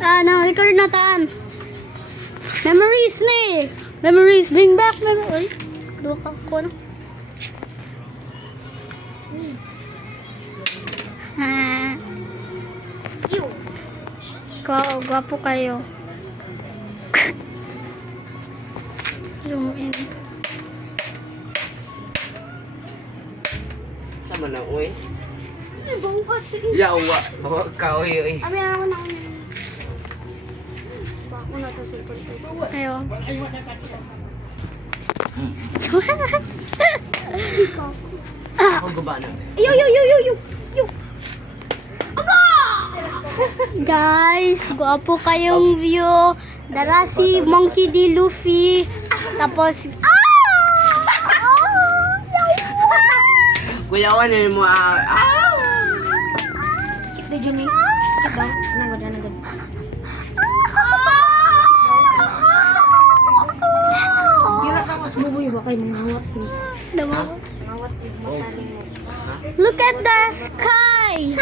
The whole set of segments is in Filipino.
Na-record na taan. Memories ni. Memories, bring back memories. Dua ka ko no. Gwapo kayo. Zoom in. Sama na, uy. Bau ka. Yawa. Bawa ka, uy. Abi ako na. Bako na to cellphone ko. Ayo. Ako gubana. Yo. Aga! Guys, guwapo kayong view. Dara si Monkey D. Luffy. Tapos Kuyawan na mo skip na dyan eh. Skip ba? Nagod. Kira ka mas bubuy ba kayo mangawat ni? Mangawat Oh. Look at the sky!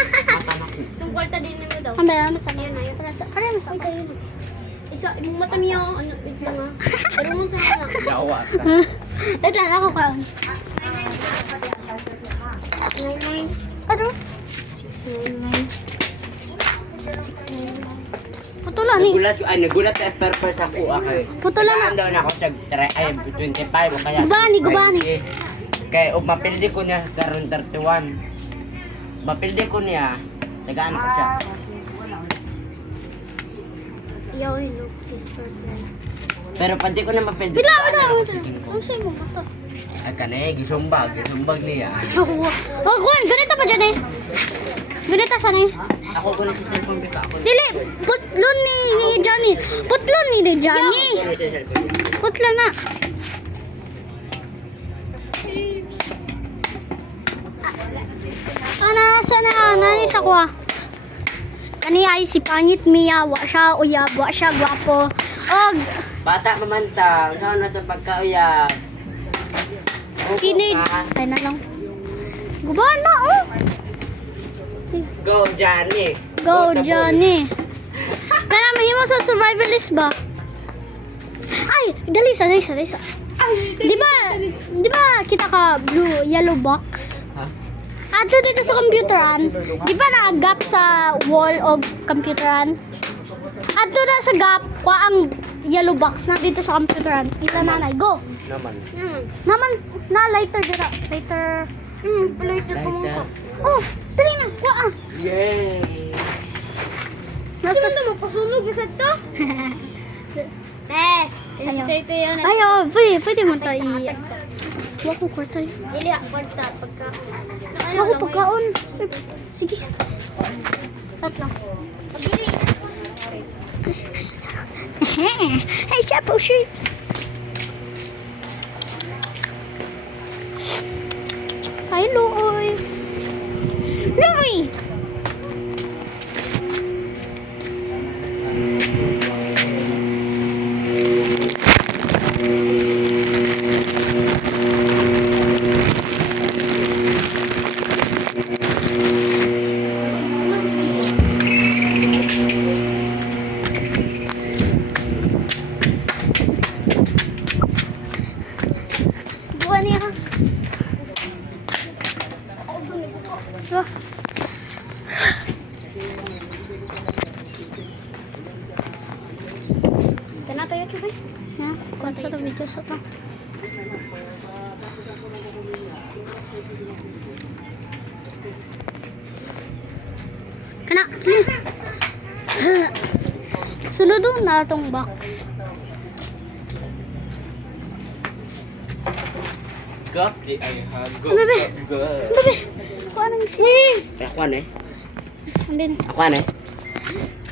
Itong kwarta din mo daw. Ang bayan mo sa Ayun na yun. Kaya mo sa Isa, yung mata niya, ano, isa nga. Pero mo sa anak. Yawa. Wait lang, ako ka. Ano? 699. Puto lang eh. Nagulat na purpose ako akay. Puto lang na. Daw na ako sa 25 o kaya. Gubani. Kaya mapildi ko niya karon 31. Mapildi ko niya. Tagaan ko siya. Yo, look this purple. Pero pati ko na mapildi. Bila. Ang sa'yo mo, mata. Gisumbag niya. Oh, Juan, ganito pa dyan eh. Ganito saan eh. Ako ko na sa cellphone bika ako. Dili, putlon ni Johnny. Putlon ni Johnny. Ako na sa cellphone niya. Putlon na. Nani sa kuha. Kani ay si Pangit Mia, wa siya uyab, wa siya gwapo. Og Bata mamanta, saan na ito pagkauyab? kinid. Ay na lang. Gubahan na oh. Go, Johnny. Go Tabon. Johnny. Kana mahimo sa survivalist ba? Ay, dali sa. Di ba kita ka yellow box? Ha? Ato dito sa computeran. Di ba na-gap sa wall o computeran? Ato na sa gap, kwa ang yellow box na dito sa computeran. Ila nanay, go. Naman. Naman na lighter dira. Lighter. Lighter ko mo. Lighter. Oh, dali na, kwa ang. Yay! Sino na magpasunog sa to? Ito yan. Ayo, pwede mo to i. Wako kwarta. Ili, kwarta, pagka. Wako pagkaon. Sige. Tatlo. Pabili. Hey, chapo shoot. Hi, Loy. Loy! Buwan niya ha. Wah. Kana tayo, Chubay. Ha? Kung sa to video sa to. Kana. Sunod na itong box. Gap di ay ha. Go. Bebe. Go. Bebe. Kung anong si? Ako na eh. Hindi na. Ako na eh.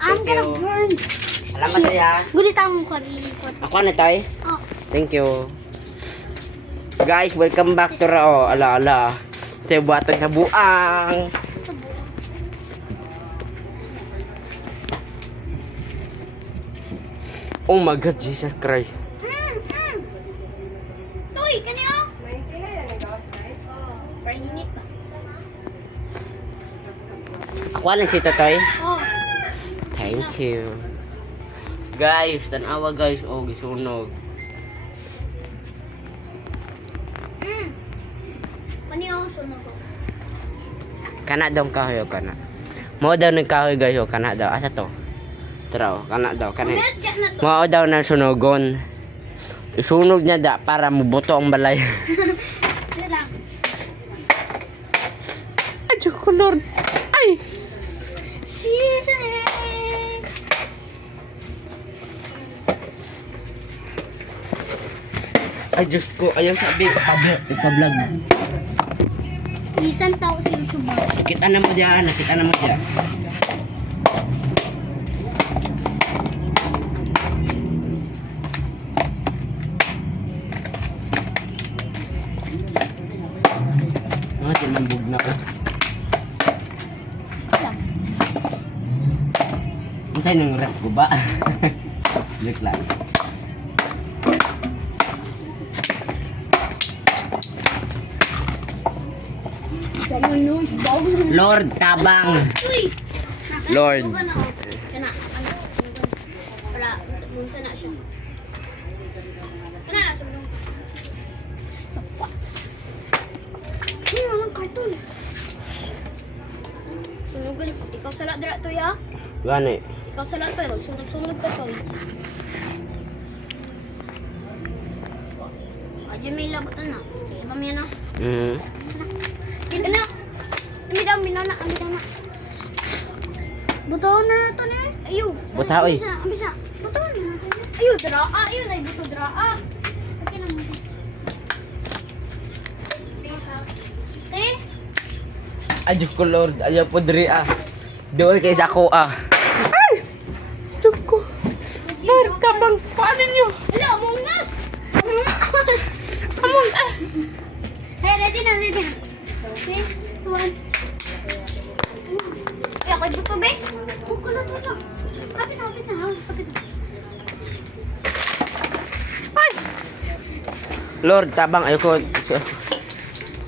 I'm Thank gonna you. burn. Salamat tayo. Gulit ang kwan. Ako na tayo. Oh. Thank you. Guys, welcome back to Rao. Ala. Tayo buhatan sa buang. Oh my God, Jesus Christ. Uy, kanyo? Parinit ba? Ako na si Totoy. Oh. Thank you. Guys, tanawa guys. Oh, gisunog. Pani ako sunog ko. Kana daw ang kahoy o kana. Mao daw ng kahoy guys o kana daw. Asa to? Tara o, kana daw. Kana. Check na to. Mao daw na sunogon. Isunog niya da para mubuto ang balay. Sila lang. Ay, Diyos ko Lord. Ay! Ay, Diyos ko. Ayaw sabi. Ipa-vlog. Isan tao sa YouTube. Kita na mo dyan. Kita na mo dyan. Mga tinambog na ko. Ang sa'yo nang rep ko ba? Look lang. Jangan noise, bau. Lord, tabang. Uy. Lord. Sunog na ako. Kana. Para munsa na siya. Kana na sunog. Ini orang karton. Sunugan, ikaw sala dira to ya. Gani. Ikaw sala to, magsunog-sunog ka to. Aja may labutan na. Kaya ba miya na? Hindi na. Hindi daw, minana. Hindi daw na. Buto na to ni. Ayaw. Buta, oy. Ambisa. Buto na natin. Ayaw, draa. Ayaw, na buto draa. Okay lang. Eh? Ay, Diyos ko Lord. Ayaw po diri ah. Doon kay ako ah. Ay! Diyos ko. Lord, tabang. Paano nyo? Hello, Among Us! Among Us! Among ah. Hey, ready na, ready na. 3, 2, 1. Ay, ako'y buto, be. Buka na, buka. Kapit na, kapit na. Kapit na. Ay! Lord, tabang. Ayoko.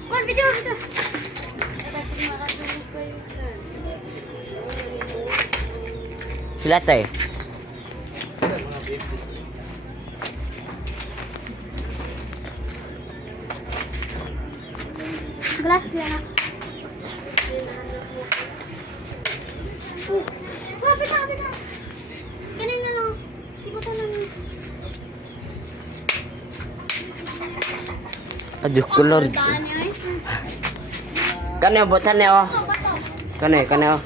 Kuan, video, video. Sila tayo. Glass yan na. Kapit na, kapit na. Ganun na lang. Sigutan na lang. Ay, Diyos ko Lord. Daan niya, eh. Kanay, butan niya oh. Bato. Kanay. Na,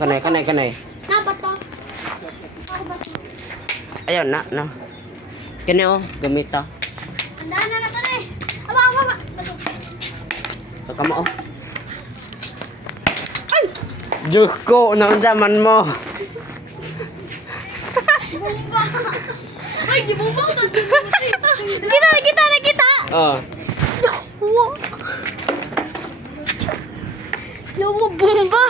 bato. Ako bato. Ayaw na. Kanay oh. Gamita. Andaan na lang ka na, eh. Aba. Bato. Saka mo oh. Ay! Diyos ko. Naundaman mo. Bumba. Ay, gibumba ko. Kita. Oh. Wow. Lumubumba.